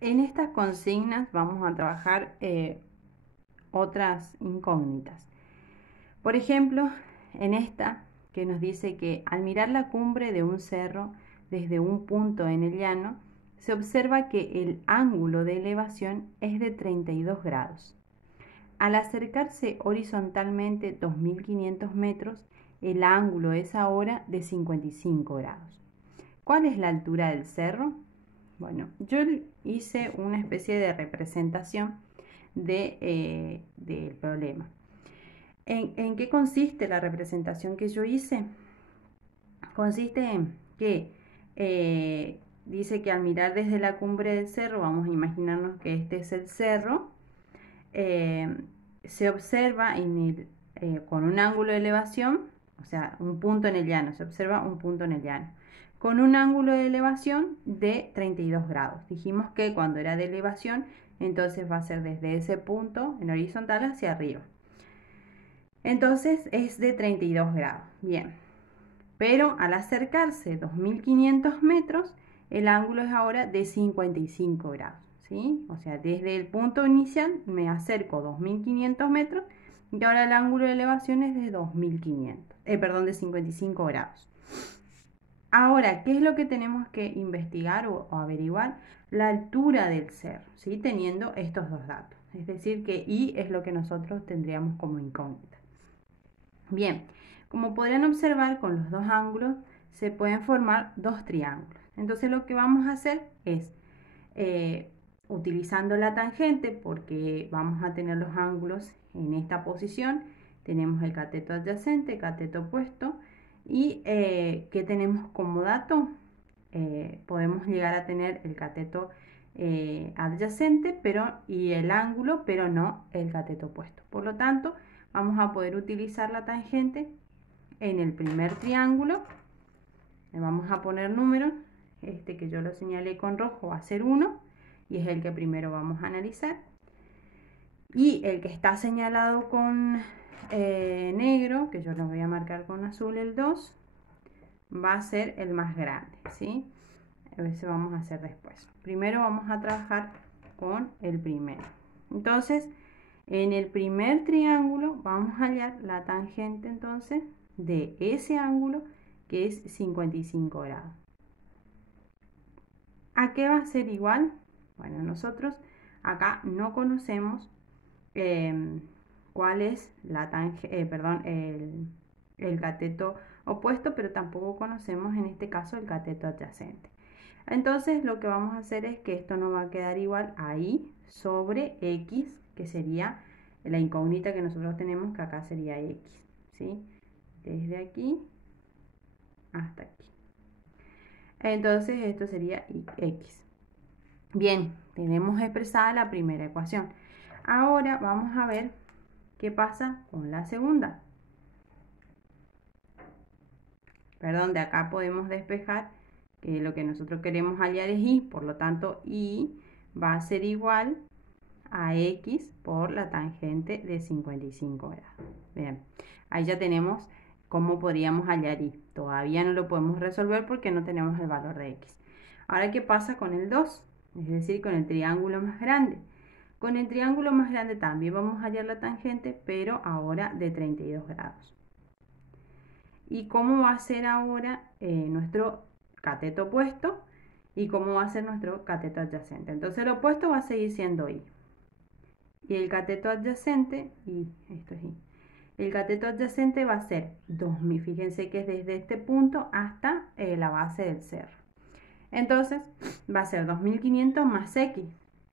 En estas consignas vamos a trabajar otras incógnitas. Por ejemplo, en esta que nos dice que al mirar la cumbre de un cerro desde un punto en el llano, se observa que el ángulo de elevación es de 32 grados. Al acercarse horizontalmente 2500 metros, el ángulo es ahora de 55 grados. ¿Cuál es la altura del cerro? Bueno, yo hice una especie de representación del problema. ¿En qué consiste la representación que yo hice? Consiste en que dice que al mirar desde la cumbre del cerro, vamos a imaginarnos que este es el cerro, eh, se observa con un ángulo de elevación, o sea, un punto en el llano, se observa un punto en el llano, con un ángulo de elevación de 32 grados. Dijimos que cuando era de elevación, entonces va a ser desde ese punto en horizontal hacia arriba. Entonces es de 32 grados. Bien, pero al acercarse 2500 metros, el ángulo es ahora de 55 grados. ¿Sí? O sea, desde el punto inicial me acerco 2500 metros y ahora el ángulo de elevación es de 2500, de 55 grados. Ahora, ¿qué es lo que tenemos que investigar o averiguar? La altura del cerro, ¿sí? Teniendo estos dos datos. Es decir, que I es lo que nosotros tendríamos como incógnita. Bien, como podrán observar, con los dos ángulos se pueden formar dos triángulos. Entonces lo que vamos a hacer es, utilizando la tangente, porque vamos a tener los ángulos en esta posición, tenemos el cateto adyacente, el cateto opuesto, y ¿qué tenemos como dato? Podemos llegar a tener el cateto adyacente y el ángulo, pero no el cateto opuesto. Por lo tanto, vamos a poder utilizar la tangente en el primer triángulo. Le vamos a poner números. Este que yo lo señalé con rojo va a ser 1 y es el que primero vamos a analizar. Y el que está señalado con negro, que yo lo voy a marcar con azul, el 2, va a ser el más grande, ¿sí? A ver si vamos a hacer después. Primero vamos a trabajar con el primero. Entonces, en el primer triángulo vamos a hallar la tangente entonces de ese ángulo que es 55 grados. ¿A qué va a ser igual? Bueno, nosotros acá no conocemos cuál es el cateto opuesto, pero tampoco conocemos en este caso el cateto adyacente. Entonces lo que vamos a hacer es que esto nos va a quedar igual a y sobre x, que sería la incógnita que nosotros tenemos, que acá sería x, ¿sí? Desde aquí hasta aquí. Entonces esto sería x. Bien, tenemos expresada la primera ecuación. Ahora vamos a ver qué pasa con la segunda. Perdón, de acá podemos despejar que lo que nosotros queremos hallar es y, por lo tanto y va a ser igual a x por la tangente de 55 grados. Bien, ahí ya tenemos cómo podríamos hallar y. Todavía no lo podemos resolver porque no tenemos el valor de x. Ahora, ¿qué pasa con el 2? Es decir, con el triángulo más grande. Con el triángulo más grande también vamos a hallar la tangente, pero ahora de 32 grados. ¿Y cómo va a ser ahora nuestro cateto opuesto? ¿Y cómo va a ser nuestro cateto adyacente? Entonces el opuesto va a seguir siendo y. Y el cateto adyacente, y esto es y. El cateto adyacente va a ser 2000, fíjense que es desde este punto hasta la base del cerro. Entonces va a ser 2500 más x,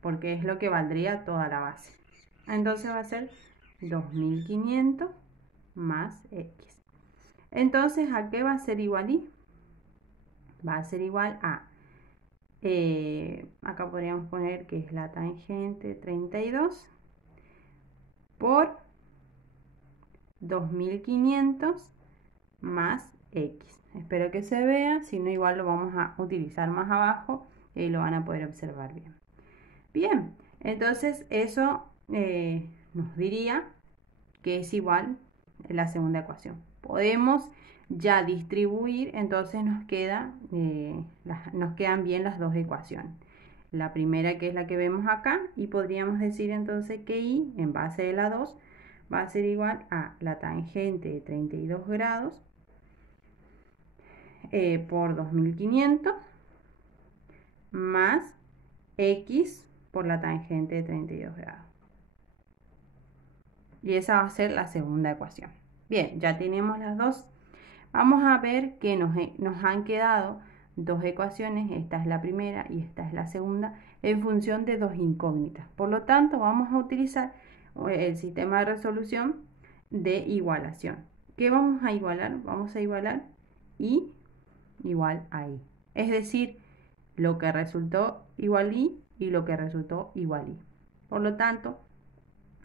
porque es lo que valdría toda la base. Entonces va a ser 2500 más x. Entonces, ¿a qué va a ser igual y? Va a ser igual a, acá podríamos poner que es la tangente 32 por 2500 más x. Espero que se vea, si no igual lo vamos a utilizar más abajo y lo van a poder observar bien. Bien, entonces eso nos diría que es igual la segunda ecuación. Podemos ya distribuir, entonces nos quedan bien las dos ecuaciones. la primera que es la que vemos acá, y podríamos decir entonces que y en base de la 2 va a ser igual a la tangente de 32 grados por 2500 más x por la tangente de 32 grados. Y esa va a ser la segunda ecuación. Bien, ya tenemos las dos. Vamos a ver que nos han quedado dos ecuaciones, esta es la primera y esta es la segunda, en función de dos incógnitas. Por lo tanto, vamos a utilizar el sistema de resolución de igualación. ¿Qué vamos a igualar? Vamos a igualar y igual a y. Es decir, lo que resultó igual y lo que resultó igual y. Por lo tanto,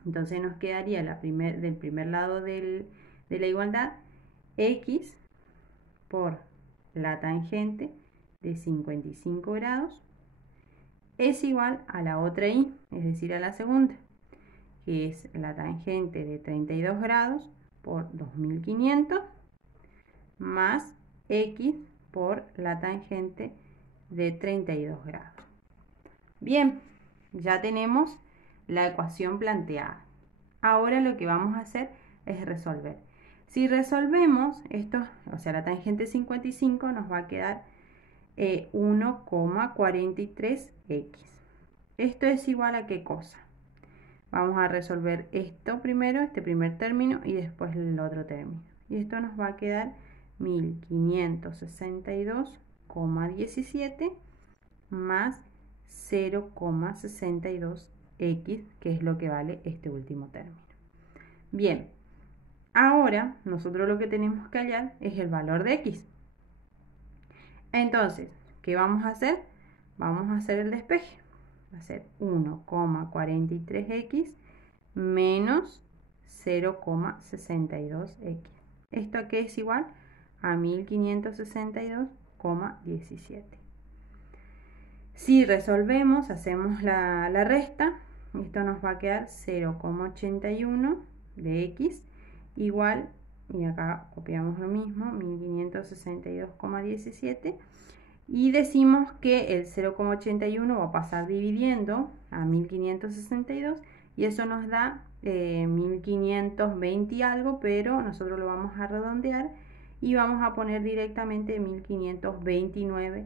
entonces nos quedaría del primer lado de la igualdad x por la tangente de 55 grados es igual a la otra y, es decir, a la segunda, que es la tangente de 32 grados por 2500 más x por la tangente de 32 grados. Bien, ya tenemos la ecuación planteada. Ahora lo que vamos a hacer es resolver. Si resolvemos esto, o sea, la tangente 55 nos va a quedar 1,43x. ¿Esto es igual a qué cosa? Vamos a resolver esto primero, este primer término, y después el otro término. Y esto nos va a quedar 1562,17 más 0,62x, que es lo que vale este último término. Bien, ahora nosotros lo que tenemos que hallar es el valor de x. Entonces, ¿qué vamos a hacer? Vamos a hacer el despeje. Va a ser 1,43x menos 0,62x. ¿Esto a qué es igual? A 1562,17. Si resolvemos, hacemos la resta, esto nos va a quedar 0,81 de x igual, y acá copiamos lo mismo, 1562,17, y decimos que el 0,81 va a pasar dividiendo a 1562 y eso nos da 1520 y algo, pero nosotros lo vamos a redondear y vamos a poner directamente 1529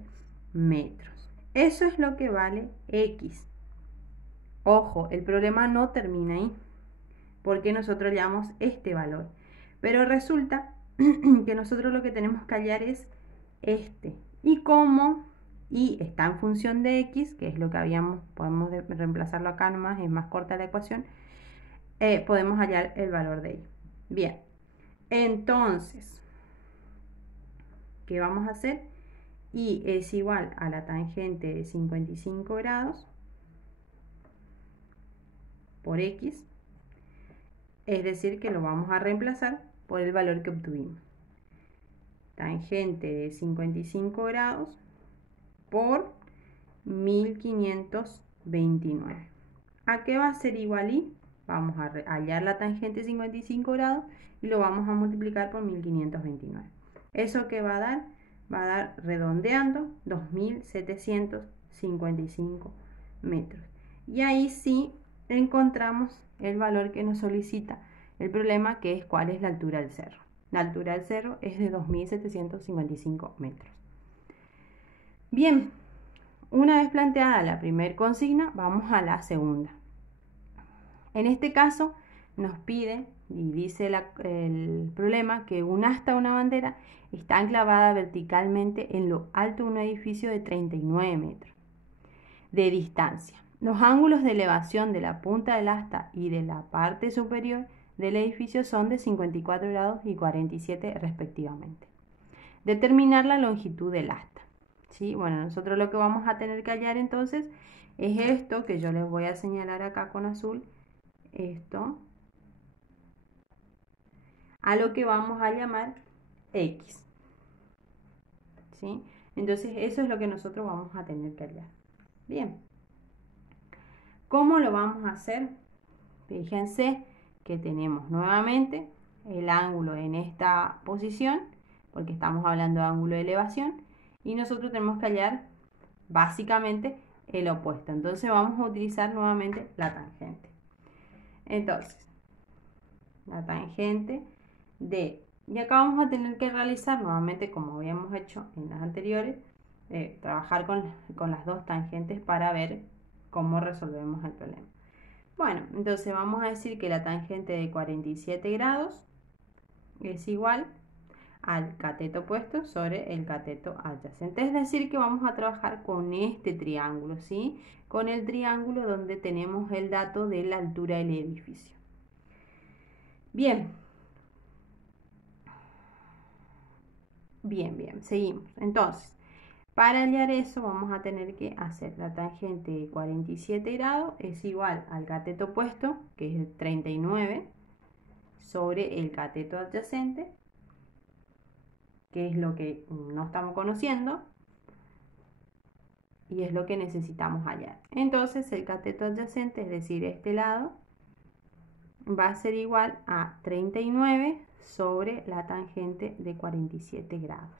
metros. Eso es lo que vale x. Ojo, el problema no termina ahí, porque nosotros hallamos este valor. Pero resulta que nosotros lo que tenemos que hallar es este. Y como y está en función de x, que es lo que podemos reemplazarlo acá nomás, es más corta la ecuación, podemos hallar el valor de y. Bien, entonces, ¿qué vamos a hacer? Y es igual a la tangente de 55 grados por x, es decir, que lo vamos a reemplazar por el valor que obtuvimos. Tangente de 55 grados por 1529. ¿A qué va a ser igual y? Vamos a hallar la tangente de 55 grados y lo vamos a multiplicar por 1529. ¿Eso qué va a dar? Va a dar, redondeando, 2755 metros. Y ahí sí encontramos el valor que nos solicita el problema, que es cuál es la altura del cerro. La altura del cerro es de 2755 metros. Bien, una vez planteada la primera consigna, vamos a la segunda. En este caso nos pide y dice el problema que un asta o una bandera está enclavada verticalmente en lo alto de un edificio de 39 metros de distancia. Los ángulos de elevación de la punta del asta y de la parte superior del edificio son de 54 grados y 47 respectivamente. Determinar la longitud del asta. ¿Sí? Bueno, nosotros lo que vamos a tener que hallar entonces es esto que yo les voy a señalar acá con azul, esto, a lo que vamos a llamar x. ¿Sí? Entonces eso es lo que nosotros vamos a tener que hallar. Bien. ¿Cómo lo vamos a hacer? Fíjense que tenemos nuevamente el ángulo en esta posición, porque estamos hablando de ángulo de elevación, y nosotros tenemos que hallar básicamente el opuesto. Entonces vamos a utilizar nuevamente la tangente. Entonces, la tangente de... Y acá vamos a tener que realizar nuevamente, como habíamos hecho en las anteriores, trabajar con las dos tangentes para ver cómo resolvemos el problema. Bueno, entonces vamos a decir que la tangente de 47 grados es igual al cateto opuesto sobre el cateto adyacente. Es decir, que vamos a trabajar con este triángulo, ¿sí? Con el triángulo donde tenemos el dato de la altura del edificio. Bien. Bien, seguimos. Entonces, para hallar eso vamos a tener que hacer la tangente de 47 grados es igual al cateto opuesto, que es 39, sobre el cateto adyacente, que es lo que no estamos conociendo y es lo que necesitamos hallar. Entonces el cateto adyacente, es decir, este lado, va a ser igual a 39 sobre la tangente de 47 grados.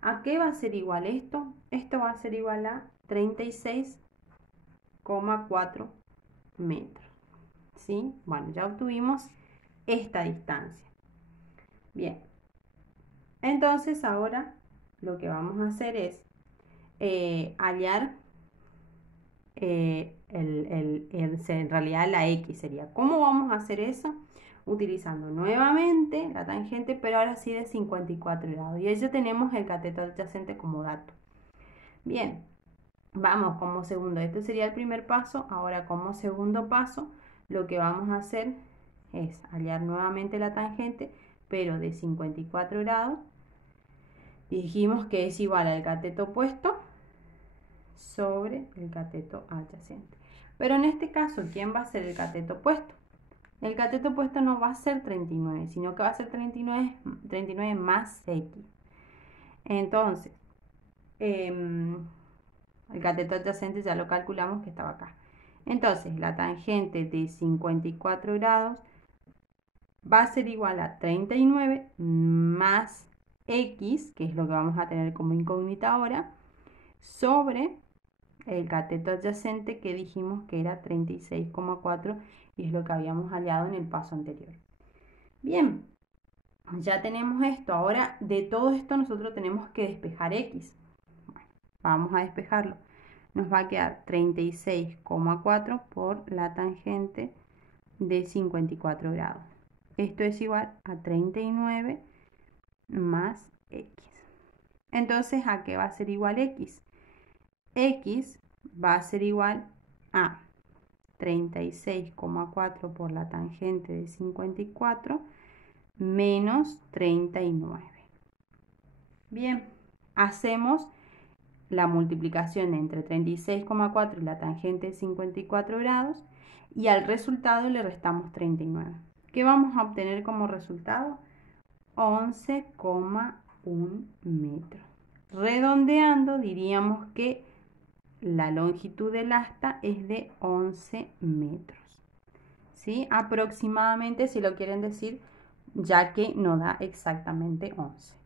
¿A qué va a ser igual esto? Esto va a ser igual a 36,4 metros. ¿Sí? Bueno, ya obtuvimos esta distancia. Bien. Entonces ahora lo que vamos a hacer es hallar en realidad la X sería. ¿Cómo vamos a hacer eso? Utilizando nuevamente la tangente, pero ahora sí de 54 grados. Y ahí ya tenemos el cateto adyacente como dato. Bien, vamos como segundo. Este sería el primer paso. Ahora como segundo paso, lo que vamos a hacer es hallar nuevamente la tangente, pero de 54 grados. Y dijimos que es igual al cateto opuesto sobre el cateto adyacente. Pero en este caso, ¿quién va a ser el cateto opuesto? El cateto opuesto no va a ser 39, sino que va a ser 39 más X. Entonces, el cateto adyacente ya lo calculamos que estaba acá. Entonces, la tangente de 54 grados va a ser igual a 39 más X, que es lo que vamos a tener como incógnita ahora, sobre el cateto adyacente que dijimos que era 36,4 y es lo que habíamos hallado en el paso anterior. Bien, ya tenemos esto. Ahora de todo esto nosotros tenemos que despejar X. Bueno, vamos a despejarlo. Nos va a quedar 36,4 por la tangente de 54 grados. Esto es igual a 39 más X. Entonces, ¿a qué va a ser igual X? X va a ser igual a 36,4 por la tangente de 54 menos 39. Bien, hacemos la multiplicación entre 36,4 y la tangente de 54 grados y al resultado le restamos 39. ¿Qué vamos a obtener como resultado? 11,1 metros. Redondeando diríamos que la longitud del asta es de 11 metros. ¿Sí? Aproximadamente, si lo quieren decir, ya que no da exactamente 11.